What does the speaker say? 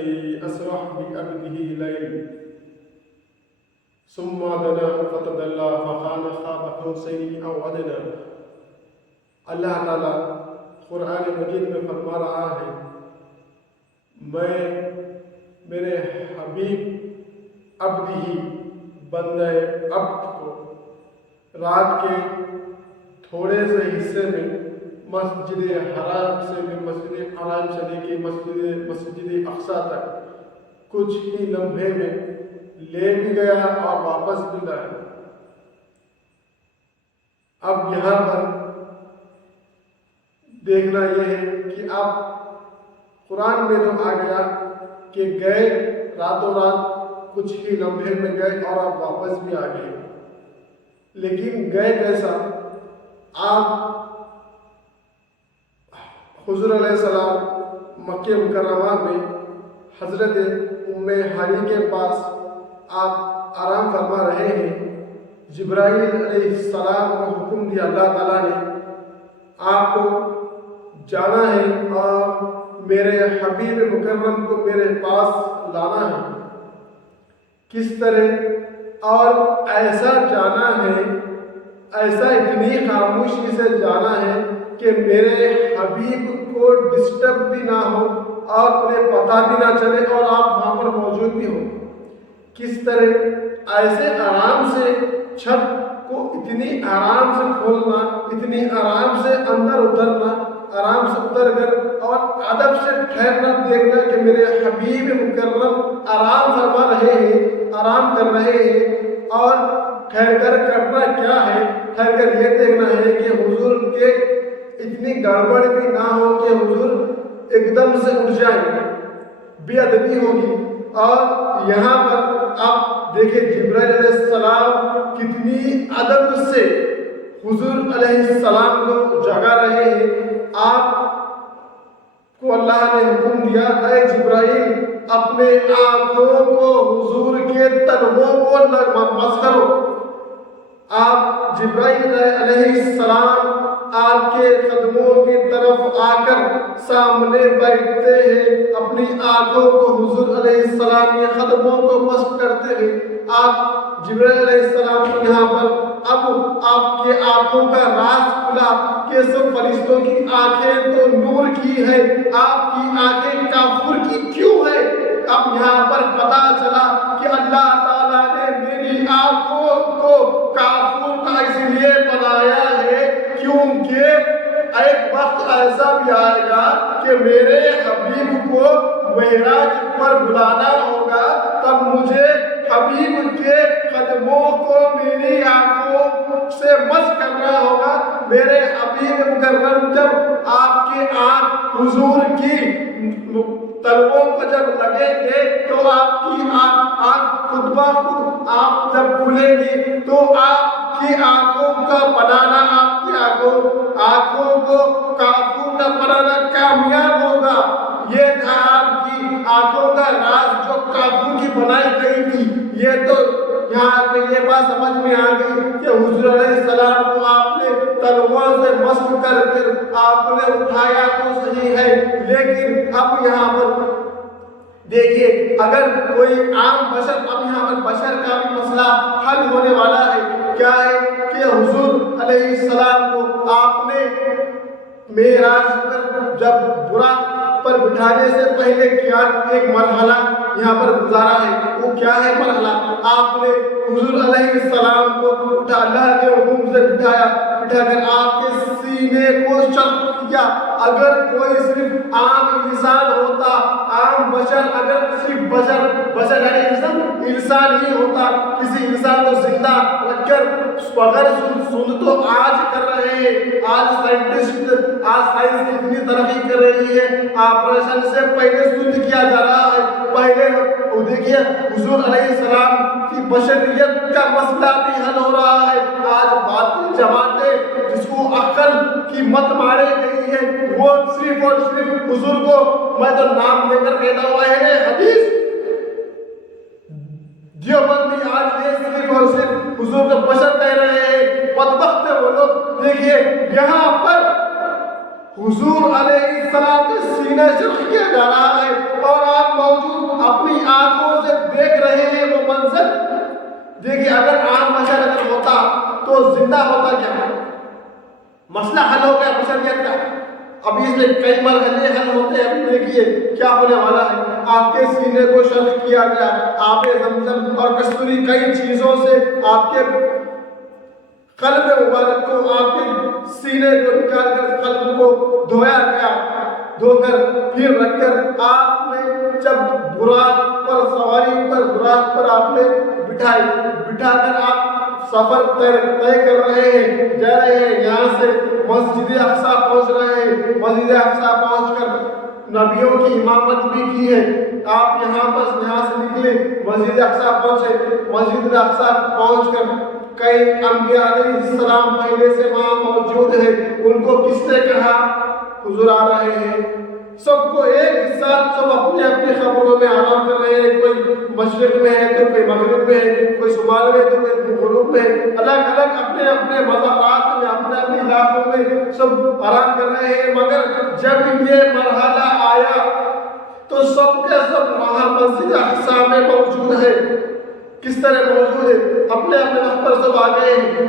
الذي أسرى بعبده ليلا ثم دنا فتدلى فكان قاب قوسين أو أدنى. اللہ تعالیٰ قرآن مجید میں فرما رہا ہے، میں میرے حبیب عبدی بندہ عبد کو رات کے تھوڑے سے حصے میں مسجد حرام سے لے کے مسجد اقصیٰ تک کچھ ہی لمحے میں لے بھی گیا اور واپس بھی لایا۔ اب یہاں پر دیکھنا یہ ہے کہ اب قرآن میں تو آ گیا کہ گئے راتوں رات کچھ ہی لمحے میں گئے اور اب واپس بھی آ گئے، لیکن گئے کیسا؟ آپ حضور علیہ السلام مکہ مکرمہ میں حضرت ام ہانی کے پاس آپ آرام فرما رہے ہیں، جبرائیل علیہ السلام کو حکم دیا اللہ تعالیٰ نے، آپ کو جانا ہے اور میرے حبیب مکرم کو میرے پاس لانا ہے۔ کس طرح؟ اور ایسا جانا ہے، ایسا اتنی خاموشی سے جانا ہے کہ میرے حبیب کو ڈسٹرب بھی نہ ہو اور انہیں پتہ بھی نہ چلے اور آپ وہاں پر موجود بھی ہوں۔ کس طرح؟ ایسے آرام سے چھت کو اتنی آرام سے کھولنا، اتنی آرام سے اندر اترنا، آرام سے اتر کر اور ادب سے ٹھہرنا، دیکھنا کہ میرے حبیب مکرم آرام فرما رہے ہیں، آرام کر رہے ہیں، اور ٹھہر کر کرنا کیا ہے؟ ٹھہر کر یہ دیکھنا ہے کہ حضور کے اتنی گڑبڑ بھی نہ ہو کہ حضور ایک دم سے اٹھ جائیں، بے ادبی ہوگی۔ اور یہاں پر آپ دیکھیں جبرائیل علیہ السلام کتنی ادب سے حضور علیہ السلام کو جگا رہے ہیں۔ آپ کو اللہ نے حکم دیا، اے جبرائیل اپنے آنکھوں کو حضور کے تنووں کو مس کرو۔ آپ جبرائیل علیہ السلام آپ کے قدموں کی طرف آ کر سامنے بیٹھتے ہیں، اپنی آنکھوں کو حضور علیہ السلام کے قدموں کو مس کرتے ہیں۔ آپ جبرائیل علیہ السلام کو یہاں پر اب آپ کے آنکھوں کا راز کھلا کہ سب فرشتوں کی آنکھیں تو نور کی ہے، آپ کی آنکھیں کافور کی کیوں ہے؟ اب یہاں پر پتہ چلا کہ اللہ تعالیٰ نے میری آنکھوں کو کافور کا اس لیے بنایا ہے کیونکہ ایک وقت ایسا بھی آئے گا کہ میرے حبیب کو معراج پر بلانا ہوگا، تب مجھے حبیب کے قدموں کو میری آنکھوں سے مس کرنا ہوگا۔ میرے حبیب مکرم جب آپ کی آنکھ حضور کی تلووں کو جب لگیں گے تو آپ کی آنکھ خود بخود آپ جب کھلیں گی تو آپ کی آنکھوں کا بنانا، آپ کی آنکھوں کو کافور کا بنانا کامیاب ہوگا۔ یہ تھا آپ کی آنکھوں کا راز جو کافور کی بنائی گئی تھی۔ یہ تو یہاں پہ یہ بات سمجھ میں آ گئی کہ حضور علیہ السلام کو آپ نے تلووں سے مسح کر کے آپ نے اٹھایا تو صحیح ہے، لیکن اب یہاں پر دیکھیے اگر کوئی عام بشر، اب یہاں پر بشر کا بھی مسئلہ حل ہونے والا ہے۔ کیا ہے کہ حضور علیہ السلام کو آپ نے معراج پر جب براق پر بٹھانے سے پہلے کیا ایک مرحلہ یہاں پر گزارا ہے، وہ کیا ہے مرحلہ؟ آپ نے حضور علیہ السلام کو اٹھا، اللہ کے حکم سے بٹھا کر آپ کے سینے کو شق کیا۔ اگر کوئی صرف عام انسان ہوتا، عام بشر، اگر صرف بشر یعنی انسان ہی ہوتا، کسی انسان کو زندہ رکھ کر اگر سن تو آج کر رہے ہیں، آج سائنس اتنی ترقی کر رہی ہے، آپریشن سے پہلے سن کیا جا رہا ہے۔ پہلے دیکھیے حضور علیہ السلام کی بشریت کا مسئلہ بھی حل ہو رہا ہے۔ آج باطل جماعتیں جس کو عقل کی مت مارے گئی ہے، وہ صرف اور صرف حضور کو، میں تو نام لے کر کہتا ہوں اہل حدیث دیوبندی، آج یہ صرف اور صرف حضور کو بشر کہہ رہے ہیں۔ بدبخت ہے وہ لوگ۔ دیکھیے یہاں پر حضور علیہ السلام کے سینے سے کیا جا رہا ہے اور آپ موجود ابھی اس میں کئی مرحلے حل ہوتے ہیں. ابھی دیکھیے کیا ہونے والا ہے. آپ کے سینے کو شرح کیا گیا, آب زمزم اور کستوری کئی چیزوں سے آپ کے قلب مبارک کو, آپ کے سینے کو نکال کر قلب کو دھویا گیا. دھو کر پھر رکھ کر آپ نے جب براق پر سواری پر براق پر آپ نے بٹھا کر آپ سفر طے کر رہے ہیں, جا رہے ہیں. یہاں سے مسجد اقصیٰ پہنچ رہے ہیں. مسجد اقصیٰ پہنچ کر نبیوں کی امامت بھی کی ہے. آپ یہاں سے نکلے, مسجد اقصیٰ پہنچے. مسجد اقصیٰ پہنچ کر کئی انبیاء علیہ السلام پہلے سے وہاں موجود ہیں. ان کو کس نے کہا حضور آ رہے ہیں. سب کو ایک ساتھ سب اپنے اپنے خبروں میں آرام کر رہے ہیں. کوئی مشرق میں ہے تو کوئی مغرب میں ہے, کوئی شمال میں تو کوئی غروب میں, الگ الگ اپنے اپنے مزارات میں اپنے اپنے علاقوں میں سب آرام کر رہے ہیں. مگر جب یہ مرحلہ آیا تو سب کے سب وہاں مسجد اقصیٰ میں موجود ہے. کس طرح موجود ہے؟ اپنے اپنے وقت پر سب آ گئے ہیں.